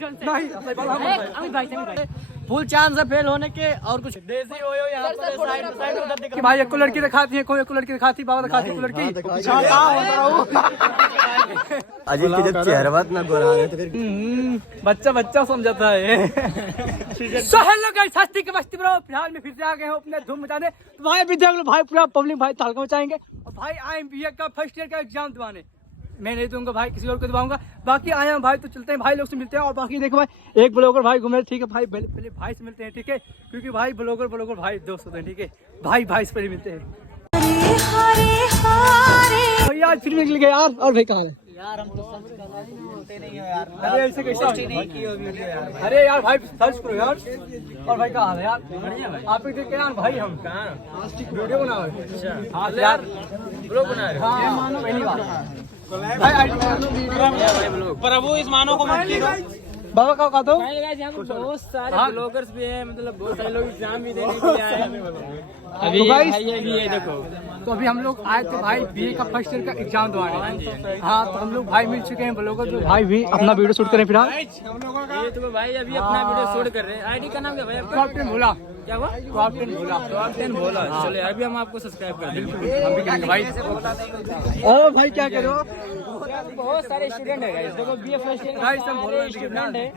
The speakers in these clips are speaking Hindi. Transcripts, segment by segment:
पूछो उनसे। नहीं अमित भाई से। फुल चांस है फेल होने के और कुछ देसी हो यहाँ पर साइड उधर दिख कि भाई एक को लड़की दिखाती है, कोई एक को लड़की दिखाती, बाबा दिखाती है लड़की। अजीब की जब चेहरा ना गोरा है तो फिर बच्चा बच्चा समझाता है। सो हेलो गाइस, हस्ती के बस्ती ब्रो, फिलहाल में फिर से आ गए हो अपने धूम मचाने। तो भाई अभी देख लो भाई, पूरा पब्लिक भाई तालका मचाएंगे। और भाई आई एम बीए का फर्स्ट ईयर का एग्जाम दिवाने, मैं नहीं दूंगा भाई, किसी और को दिवाऊंगा। बाकी आए हैं भाई, तो चलते हैं भाई, लोग से मिलते हैं। और बाकी देखो भाई, एक ब्लॉगर भाई घूम रहे, ठीक है भाई, पहले भाई से मिलते हैं, ठीक है, क्योंकि भाई ब्लॉगर भाई दोस्त होते हैं, ठीक है भाई, भाई से पहले मिलते हैं। भैया आज फिर निकल गए यार। और भाई कहाँ है यार? हम तो सर्च कर रहे हैं, होते नहीं हो यार। अरे ऐसे कैसा नहीं की हो वीडियो यार। अरे यार भाई सर्च करो यार। और भाई कहाँ है यार? आप ही देख यार भाई, हम कहाँ वीडियो बना रहे हैं। अच्छा हाँ यार, ब्लॉग बना रहे हैं। हाँ मानो पहली बार प्रभु इस मानो को मत कीजिए। बाबा का कहा तो यहाँ पे बहुत सारे ब्लॉगर्स भी हैं, मतलब बहुत सारे लोग एग्जाम भी देने के लिए आए हैं। अभी तो भाई ये भी है देखो। तो अभी हम लोग आए थे भाई बीए का फर्स्ट ईयर का एग्जाम दवाने। हाँ तो हम लोग भाई मिल चुके हैं ब्लॉगर, तो भाई भी अपना वीडियो शूट करें फिलहाल। ये तो भाई अभी अपना वीडियो शूट कर रहे हैं। आईडी का नाम क्या भाई आपका? कैप्टन भोला। क्या हुआ? कैप्टन भोला। चलिए अभी हम आपको सब्सक्राइब कर देंगे। हम भी करेंगे भाई। ओ भाई क्या करो, बहुत सारे स्टूडेंट है गाइस, देखो बीए फर्स्ट ईयर भाई सब बोल रहे हैं स्टूडेंट है,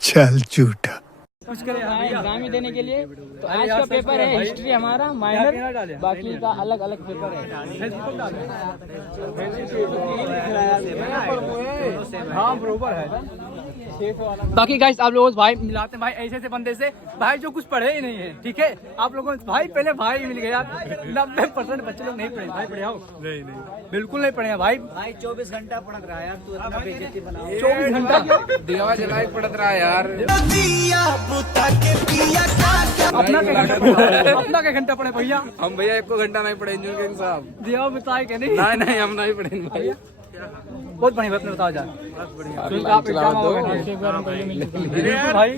चल झूठा। कुछ करें एग्जाम ही देने के लिए। तो आज का पेपर है हिस्ट्री हमारा माइनर, बाकी का अलग अलग पेपर है। हाँ बरोबर है। बाकी गाइस आप लोगों से भाई मिलाते हैं भाई ऐसे ऐसे बंदे से भाई जो कुछ पढ़े ही नहीं है, ठीक है। आप लोगों से भाई पहले भाई मिल गया। 90% बच्चे लोग नहीं पढ़े भाई, पढ़े हो? नहीं बिल्कुल नहीं पढ़े हैं भाई। भाई 24 घंटा पढ़ रहा है यार, तू इतना बेइज्जती बना। 24 घंटा दिया जला के पढ़त रहा यार। अपना क्या घंटा पढ़े भैया? हम भैया 1 घंटा नहीं पढ़े इंजीनियरिंग साहब। दिया बताए क्या नहीं? नहीं हम नहीं पढ़े भैया। बहुत बढ़िया बात बताओ यार। आप एग्जाम भाई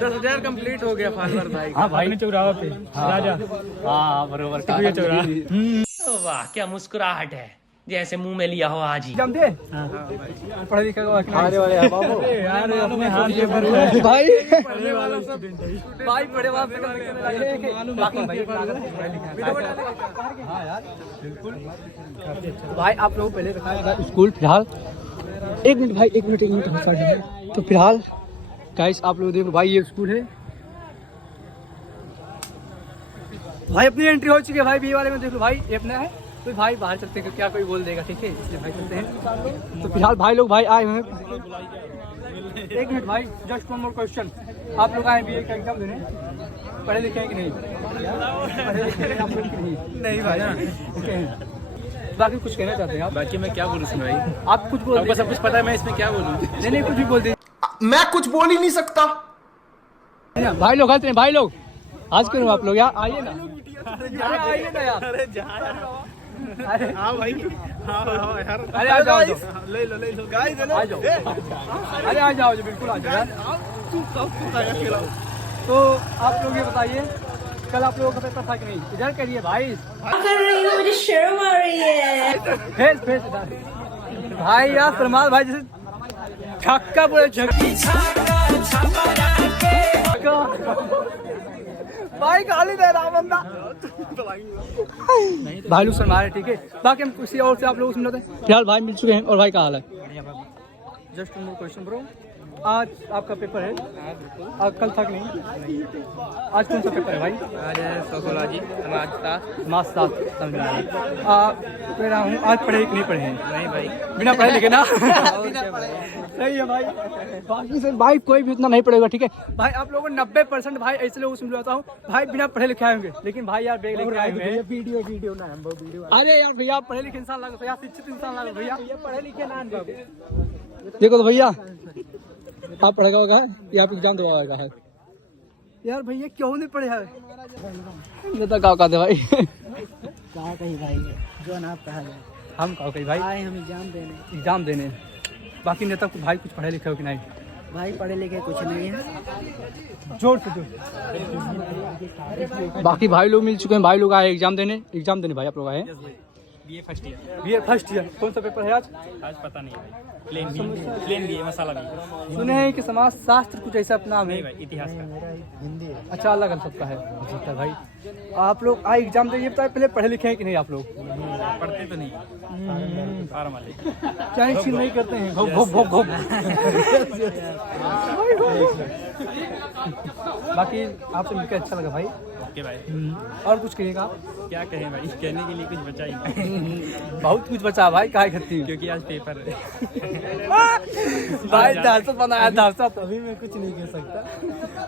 10,000 कंप्लीट हो गया फॉलोअर भाई। हाँ भाई चौराहा पे राजा। हाँ बरोबर चौराहा। वाह क्या मुस्कुराहट है, जैसे मुंह में लिया हो आज ही। जम दे पढ़े लिखा वाले बाबू यार अपने हाथ के पर भाई पढ़ने वाला सब भाई बड़े बाप हाँ यार बिल्कुल। भाई आप लोग पहले दिखाया स्कूल, फिलहाल 1 मिनट भाई, 1 मिनट। तो फिलहाल गाइस आप लोग देखो भाई, ये स्कूल है भाई, अपनी एंट्री हो चुकी है भाई बी वाले में। देखो भाई ये अपना है, तो भाई बाहर चलते हैं, क्या कोई बोल देगा, ठीक है, इसलिए भाई चलते हैं। तो फिलहाल भाई लोग भाई आए हुए हैं। 1 मिनट भाई, जस्ट वन मोर क्वेश्चन। आप लोग आए बीए का एग्जाम देने, पढ़े लिखे हैं कि नहीं? पढ़े लिखे आप लोग कि नहीं भाई? बाकी कुछ कहना चाहते हैं आप? बाकी मैं क्या बोलूँ इसमें भाई, आप कुछ बोल, आपको सब कुछ पता है, मैं इसमें क्या बोलूँ? नहीं कुछ भी बोल दे। मैं कुछ बोल ही नहीं सकता। भाई लोग हंस रहे हैं, भाई लोग आज क्यों आप लोग यार आइए ना, आइए ना यार। अरे हाँ भाई हाँ यार। अरे आ जाओ ले लो गाइस, आ जाओ। अरे आ जाओ बिल्कुल आ जाओ यार। तो आप लोग ये बताइए, कल आप लोगों का पेपर था कि नहीं? इधर करिए भाई, मुझे शर्म आ रही है। फेस इधर भाई यार, सलमान भाई जैसे छक्का बोले भाई गाली दे रहा बंदा। भाई लोग सलमान है, ठीक है। बाकी हम किसी और से आप लोगों से मिलते हैं। फिलहाल भाई मिल चुके हैं। और भाई का हाल है? Just one more question bro, आज आपका पेपर है, आज कल था कि नहीं? आज कौन सा पेपर है भाई? आज सोशियोलॉजी मास्टर समझ रहा है। कह रहा हूँ आज पढ़े कि नहीं पढ़े हैं? नहीं भाई, बिना पढ़े लिखे ना। सही है भाई। बाकी से भाई कोई भी उतना नहीं पढ़ेगा, ठीक है भाई। आप लोगों को 90% भाई ऐसे लोगों से मिलवाता हूँ भाई, बिना पढ़े लिखे आएंगे, लेकिन भाई यार बेग लेके आए हैं। वीडियो ना वीडियो। अरे यार भैया पढ़े लिखे इंसान लगे भैया, शिक्षित इंसान लगे भैया, पढ़े लिखे ना। देखो तो भैया आप पढ़ेगा होगा या आप एग्जाम दवा है यार? भैया क्यों नहीं पढ़े है? नेता गाँव का दे भाई, कहा कहीं भाई जो ना कहा जाए, हम कहो कहीं भाई आए हम एग्जाम देने। बाकी नेता को भाई कुछ पढ़े लिखे हो कि नहीं? भाई पढ़े लिखे कुछ नहीं है। जोर से जोर। बाकी भाई लोग मिल चुके हैं, भाई लोग आए एग्जाम देने भाई आप लोग आए BA first year. BA first year. कौन सा पेपर है आज? आज पता नहीं भाई। प्लेन बीए मसाला बीए। सुने हैं कि समाज शास्त्र कुछ ऐसा अपना है। नहीं भाई, इतिहास का। अच्छा, अलग अलग सबका है। हो सकता है भाई। आप लोग आए एग्जाम दे, ये बताए पहले पढ़े लिखे हैं कि नहीं आप लोग? पढ़ते तो नहीं, फार्म वाले। क्या चीज नहीं करते हैं? घोप घोप घोप घोप। बाकी आपसे मिलकर अच्छा लगा भाई। ओके भाई। और कुछ कहिएगा आप? क्या कहें भाई, कहने के लिए कुछ बचा ही नहीं। बहुत कुछ बचा भाई, काहे खत्ती क्योंकि आज पेपर है। भाई दहशत बनाया, दहशत। अभी मैं कुछ नहीं कह सकता,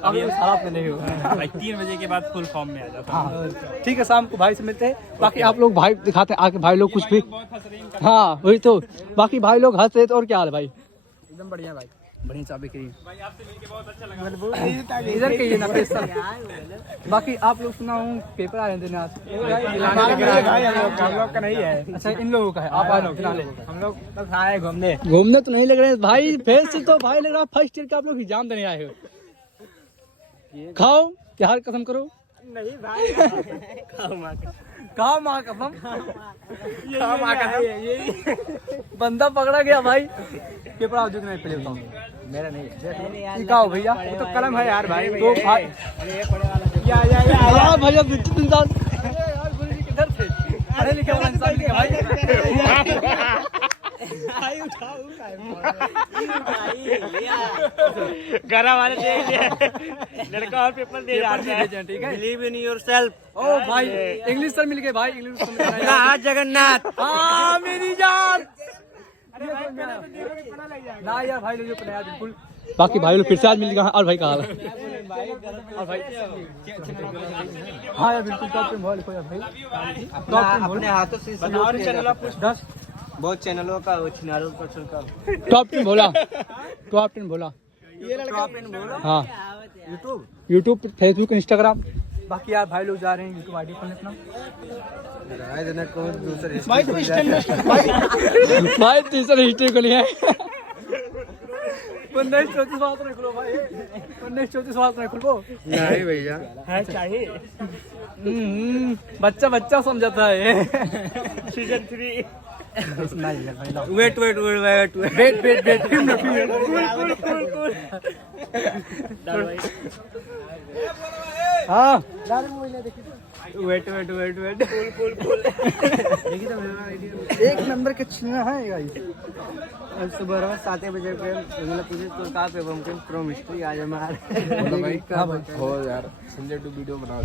अभी हालात में नहीं हो। भाई 3 बजे के बाद फुल फॉर्म में आ जाता हूँ। हाँ ठीक है, शाम को भाई से मिलते हैं। बाकी आप लोग भाई दिखाते हैं आके, भाई लोग कुछ भी। हाँ वही तो, बाकी भाई लोग हंस रहे थे। और क्या हाल है भाई? एकदम बढ़िया भाई। बढ़िया चाबी करिए। भाई आपसे मिलके बहुत अच्छा लगा। इधर कहिए ना पेशल। बाकी आप लोग सुना हूँ पेपर आ रहे थे आज। हम लोग का नहीं है। अच्छा, इन लोगों का है। आप आए लोग हम लोग बस आए घूमने। घूमने तो नहीं लग रहे भाई, फेस से तो भाई लग रहा फर्स्ट ईयर का आप लोग एग्जाम देने आए हो। खाओ यार, कसम करो। नहीं भाई। कहा माँ कसम। बंदा पकड़ा गया भाई। पेपर आओ नहीं पहले बताओ। मेरा नहीं है। ये कहा भैया? वो तो कलम है यार भाई। तो भाई या यार भैया विचित्र इंसान। अरे यार गुरुजी किधर थे? पढ़े लिखे वाला इंसान क्या भाई? घर वाले देख लिया, लड़का और पेपर दे रहा है। ठीक है। Believe in yourself. ओ भाई इंग्लिश सर मिल गए भाई, इंग्लिश सर मिल गए। हाँ जगन्नाथ। हाँ मेरी जान। ना यार भाई लोग पढ़ाया बिल्कुल। बाकी भाई लोग फिर से आज मिल गए। और भाई कहा और भाई हाँ यार बिल्कुल टॉप टेन बोल यार भाई। अपने हाथों से चैनल 10 बहुत चैनलों का टॉप टेन बोला, टॉप टेन बोला। हाँ यूट्यूब, फेसबुक, इंस्टाग्राम। बाकी यार भाई लोग जा रहे हैं यूट्यूब आईडी खोलने अपना। भाई तीसरा हिस्ट्री को नहीं है। 1934 बात नहीं खुलो भाई, 1934 बात नहीं खुलो। नहीं भैया है चाहिए। बच्चा बच्चा समझाता है। सीजन 3। नहीं यार भाई लाओ। वेट फिल्म हाँ वेट एक नंबर के छीना है गाइस। सुबह 7 बजे पे पूछे तो कहाँ पे बम प्रो मिस्ट्री आज हमारे। हाँ भाई हो यार, संजय टू वीडियो बनाओ।